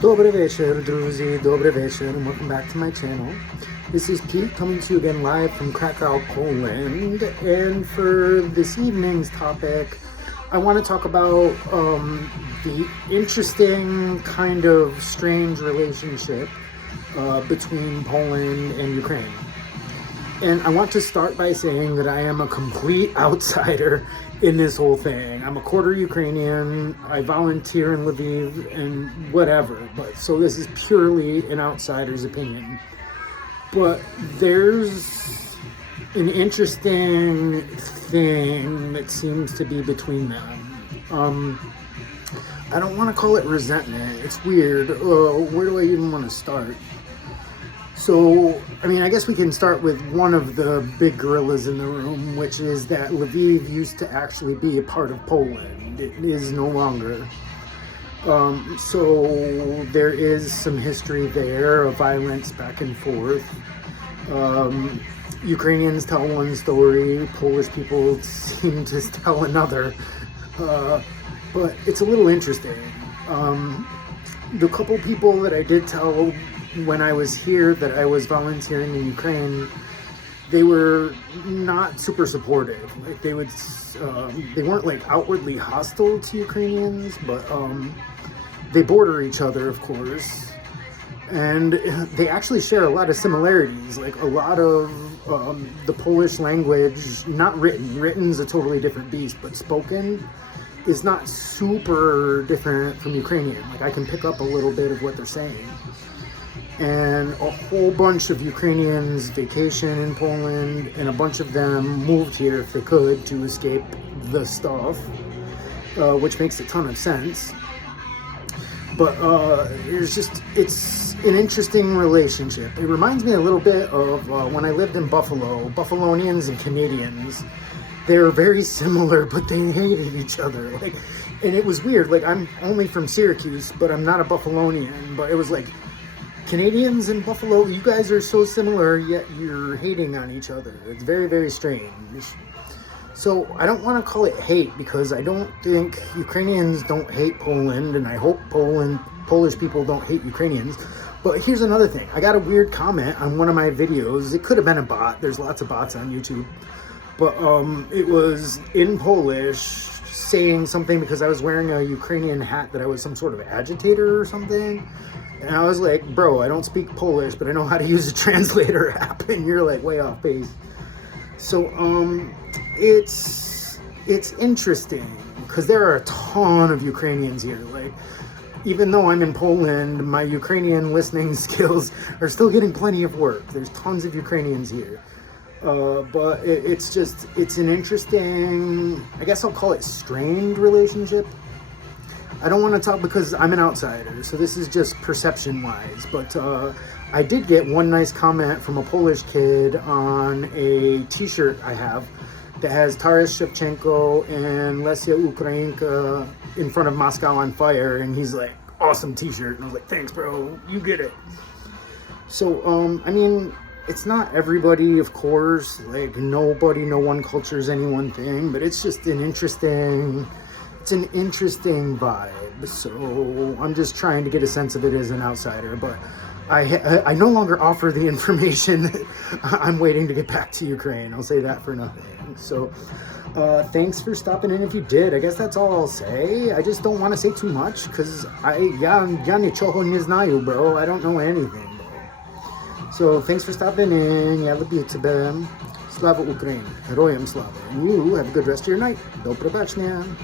Dobry wieczór, druzy, dobry wieczór, and welcome back to my channel. This is Pete coming to you again live from Krakow, Poland, and for this evening's topic, I want to talk about the interesting, kind of strange relationship between Poland and Ukraine. And I want to start by saying that I am a complete outsider in this whole thing. I'm a quarter Ukrainian, I volunteer in Lviv and whatever, but so this is purely an outsider's opinion. But there's an interesting thing that seems to be between them. I don't want to call it resentment, it's weird. Where do I even want to start? So, I mean, I guess we can start with one of the big gorillas in the room, which is that Lviv used to actually be a part of Poland. It is no longer. So there is some history there of violence back and forth. Ukrainians tell one story, Polish people seem to tell another. But it's a little interesting. The couple people that I did tell when I was here that I was volunteering in Ukraine, they were not super supportive. Like they weren't like outwardly hostile to Ukrainians, but they border each other, of course, and they actually share a lot of similarities. Like a lot of the Polish language, not written's a totally different beast, but spoken is not super different from Ukrainian. Like I can pick up a little bit of what they're saying. And a whole bunch of Ukrainians vacation in Poland, and a bunch of them moved here if they could to escape the stuff, which makes a ton of sense. But it's an interesting relationship. It reminds me a little bit of when I lived in Buffalo. Buffalonians and Canadians, they're very similar, but they hated each other. And it was weird. Like, I'm only from Syracuse, but I'm not a Buffalonian. But it was like, Canadians and Buffalo, you guys are so similar, yet you're hating on each other. It's very, very strange. So I don't want to call it hate, because I don't think Ukrainians don't hate Poland, and I hope Polish people don't hate Ukrainians. But here's another thing. I got a weird comment on one of my videos. It could have been a bot. There's lots of bots on YouTube. But it was in Polish, saying something because I was wearing a Ukrainian hat that I was some sort of agitator or something. And I was like, bro, I don't speak Polish, but I know how to use a translator app. And you're like way off base. So it's interesting because there are a ton of Ukrainians here. Like, even though I'm in Poland, my Ukrainian listening skills are still getting plenty of work. There's tons of Ukrainians here. But it's an interesting, I guess I'll call it strained relationship. I don't want to talk because I'm an outsider, so this is just perception-wise. But I did get one nice comment from a Polish kid on a t-shirt I have that has Taras Shevchenko and Lesia Ukrainka in front of Moscow on fire, and he's like, awesome t-shirt. And I was like, thanks, bro, you get it. So, I mean, it's not everybody, of course, like no one culture is any one thing, but it's just an interesting vibe. So I'm just trying to get a sense of it as an outsider, but I no longer offer the information. I'm waiting to get back to Ukraine. I'll say that for nothing. So thanks for stopping in if you did. I guess that's all I'll say. I just don't want to say too much because я ничего не знаю, bro. I don't know anything. So thanks for stopping in. Я люблю тебя. Slava Ukraine. Heroyam Slava. And you have a good rest of your night. До побачення.